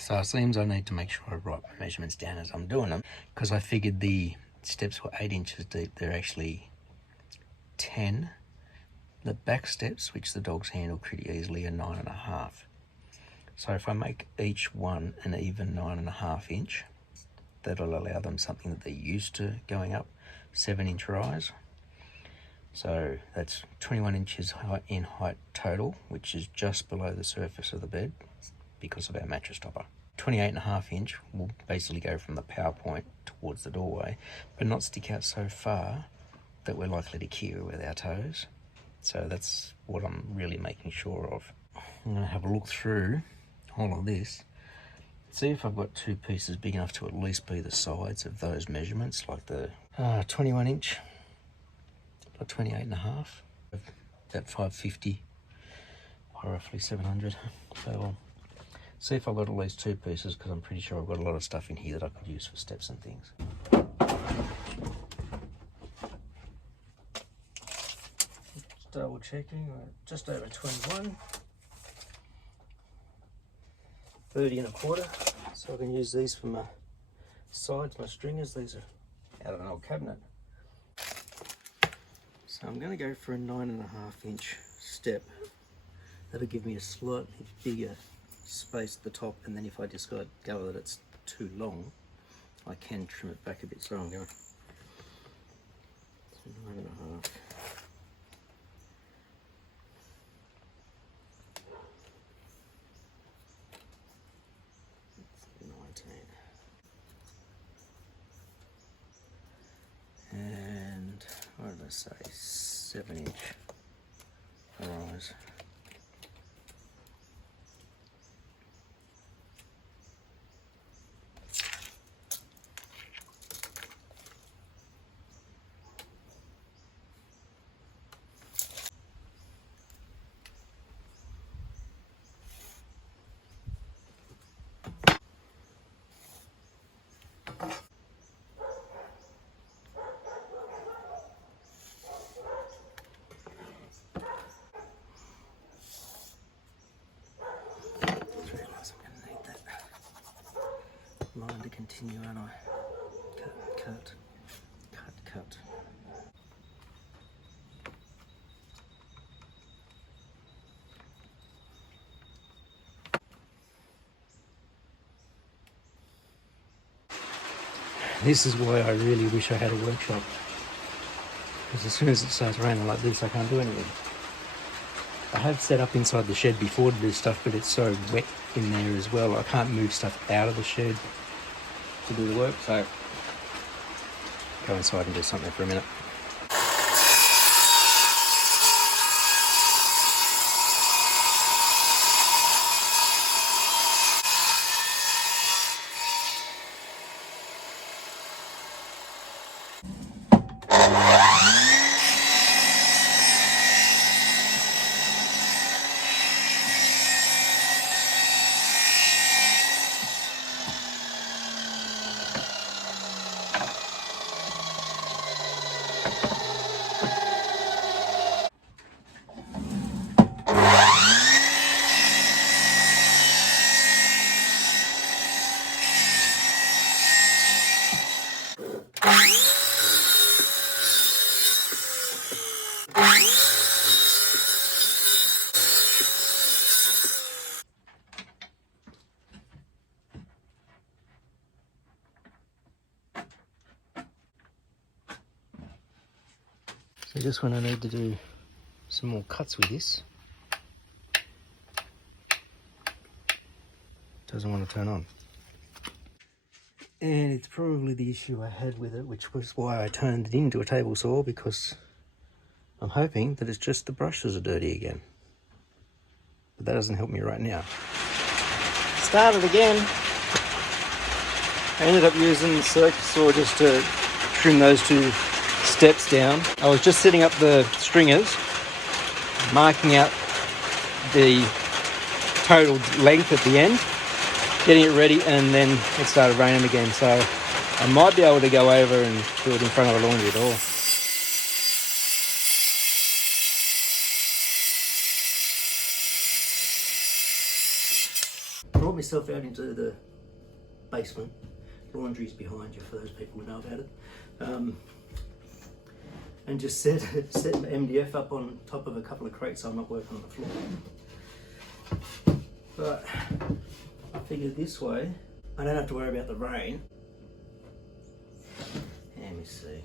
So it seems I need to make sure I write my measurements down as I'm doing them, because I figured the steps were 8 inches deep. They're actually 10. The back steps, which the dogs handle pretty easily, are 9.5. So if I make each one an even 9.5 inch, that'll allow them something that they're used to going up, 7-inch rise. So that's 21 inches in height total, which is just below the surface of the bed because of our mattress topper. 28.5 inch will basically go from the power point towards the doorway, but not stick out so far that we're likely to keel with our toes. So that's what I'm really making sure of. I'm going to have a look through all of this, see if I've got two pieces big enough to at least be the sides of those measurements, like the 21 inch by 28.5, that 550 by roughly 700. So I'll see if I've got at least two pieces, because I'm pretty sure I've got a lot of stuff in here that I could use for steps and things. Just double checking, just over 21. 30.25, so I can use these for my sides, my stringers. These are out of an old cabinet. So I'm going to go for a 9.5 inch step. That'll give me a slightly bigger space at the top, and then if I discover that it's too long, I can trim it back a bit. So I'm going 9.5. And what did I say? 7-inch rise. Line to continue, and I cut. This is why I really wish I had a workshop, because as soon as it starts raining like this, I can't do anything. I have set up inside the shed before to do stuff, but it's so wet in there as well. I can't move stuff out of the shed to do the work, so go inside and do something for a minute. So just when I need to do some more cuts with this, doesn't want to turn on. And it's probably the issue I had with it, which was why I turned it into a table saw, because I'm hoping that it's just the brushes are dirty again. But that doesn't help me right now. Started again. I ended up using the circuit saw just to trim those two steps down. I was just setting up the stringers, marking out the total length at the end, getting it ready, and then it started raining again. So I might be able to go over and do it in front of a laundry door. brought myself out into the basement. Laundry's behind you for those people who know about it. And just set my MDF up on top of a couple of crates so I'm not working on the floor. But I figured this way I don't have to worry about the rain. Let me see.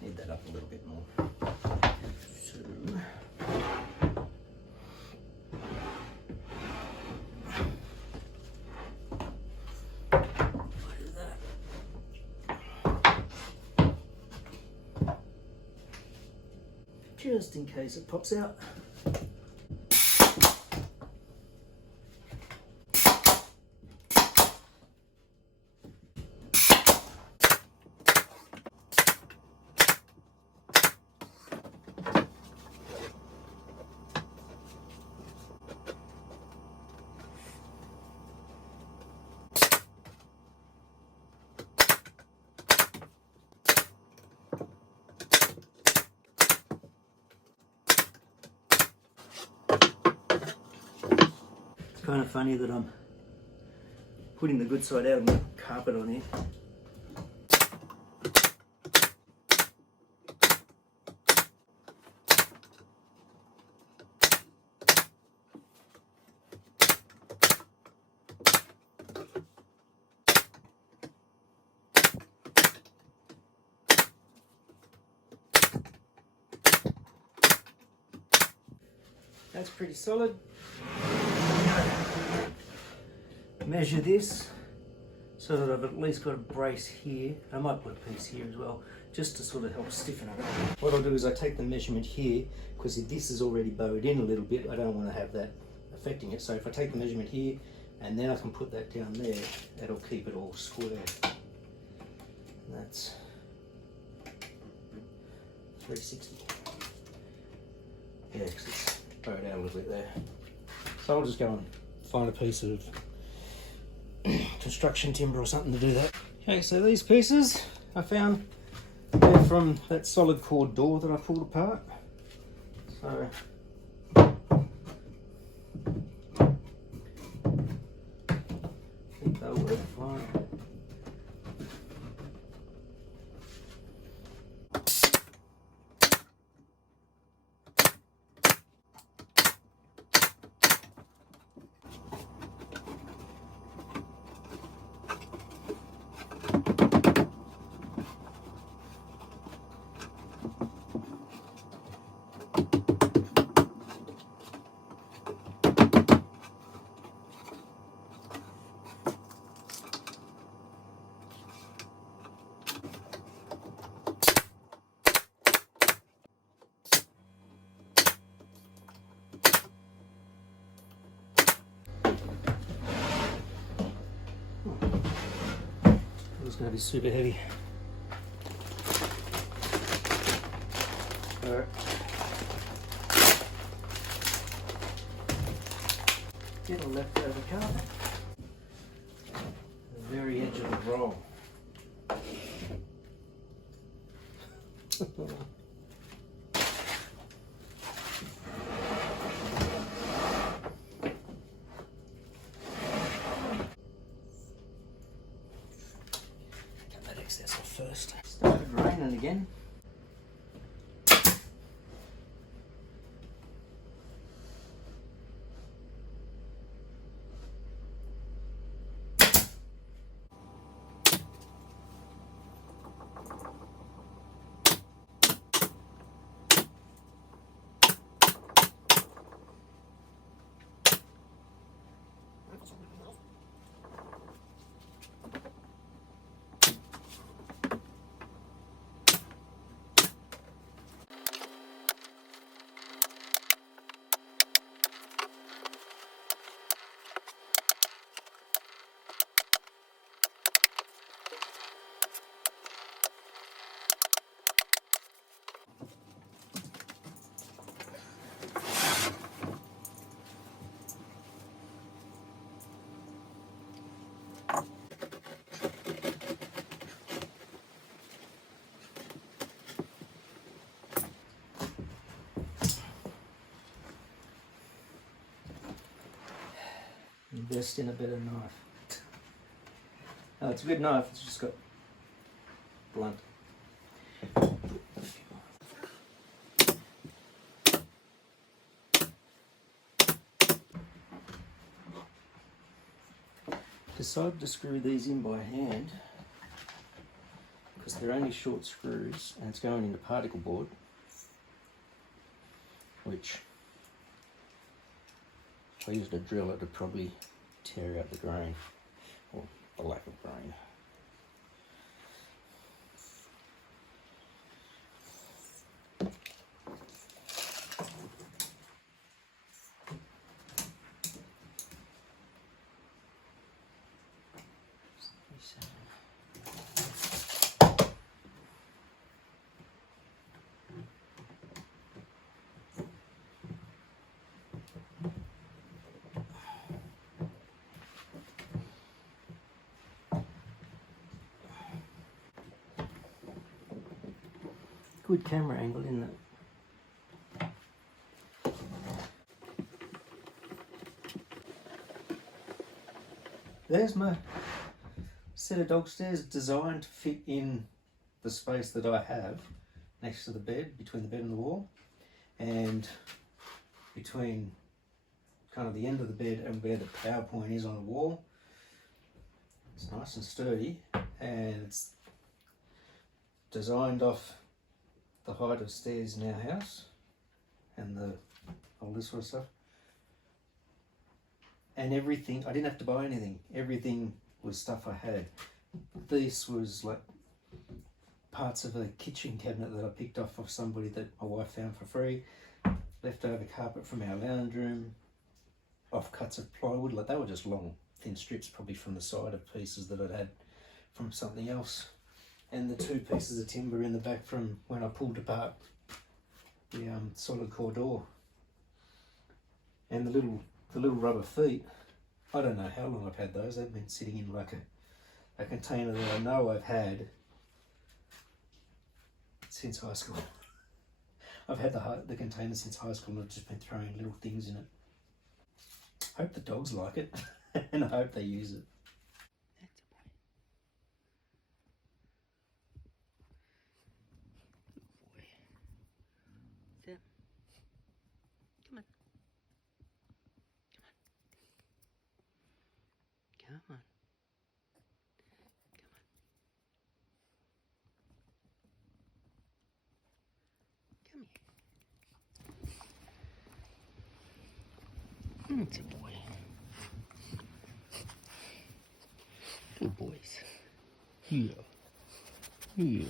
Need that up a little bit more. So, just in case it pops out. Kind of funny that I'm putting the good side out and the carpet on here. That's pretty solid. Measure this so that I've at least got a brace here. I might put a piece here as well, just to sort of help stiffen it up. What I'll do is I take the measurement here, because if this is already bowed in a little bit, I don't want to have that affecting it. So if I take the measurement here, and then I can put that down there, that'll keep it all square. And that's 360. Yeah, because it's bowed out a little bit there. So I'll just go and find a piece of construction timber or something to do that. Okay, so these pieces I found, they're from that solid core door that I pulled apart. So I think they'll work fine. It's going to be super heavy. Alright. Get a leftover carpet. The very edge of the roll. Excess off first. Started raining again. Invest in a better knife. Oh, it's a good knife, it's just got blunt. Decided to screw these in by hand because they're only short screws and it's going into particle board, which if I used a drill it would probably tear out the grain, or the lack of grain. Good camera angle, isn't it? There's my set of dog stairs designed to fit in the space that I have next to the bed, between the bed and the wall, and between kind of the end of the bed and where the power point is on the wall. It's nice and sturdy, and it's designed off the height of stairs in our house and all this sort of stuff. And everything, I didn't have to buy anything. Everything was stuff I had. This was like parts of a kitchen cabinet that I picked off of somebody that my wife found for free. Leftover carpet from our lounge room. Offcuts of plywood, like they were just long, thin strips, probably from the side of pieces that I'd had from something else. And the 2 pieces of timber in the back from when I pulled apart the solid core door. And the little rubber feet, I don't know how long I've had those. They've been sitting in like a container that I know I've had since high school. I've had the container since high school and I've just been throwing little things in it. I hope the dogs like it and I hope they use it. Come on. Come here. It's a boy. Good boys. Yeah. Yeah.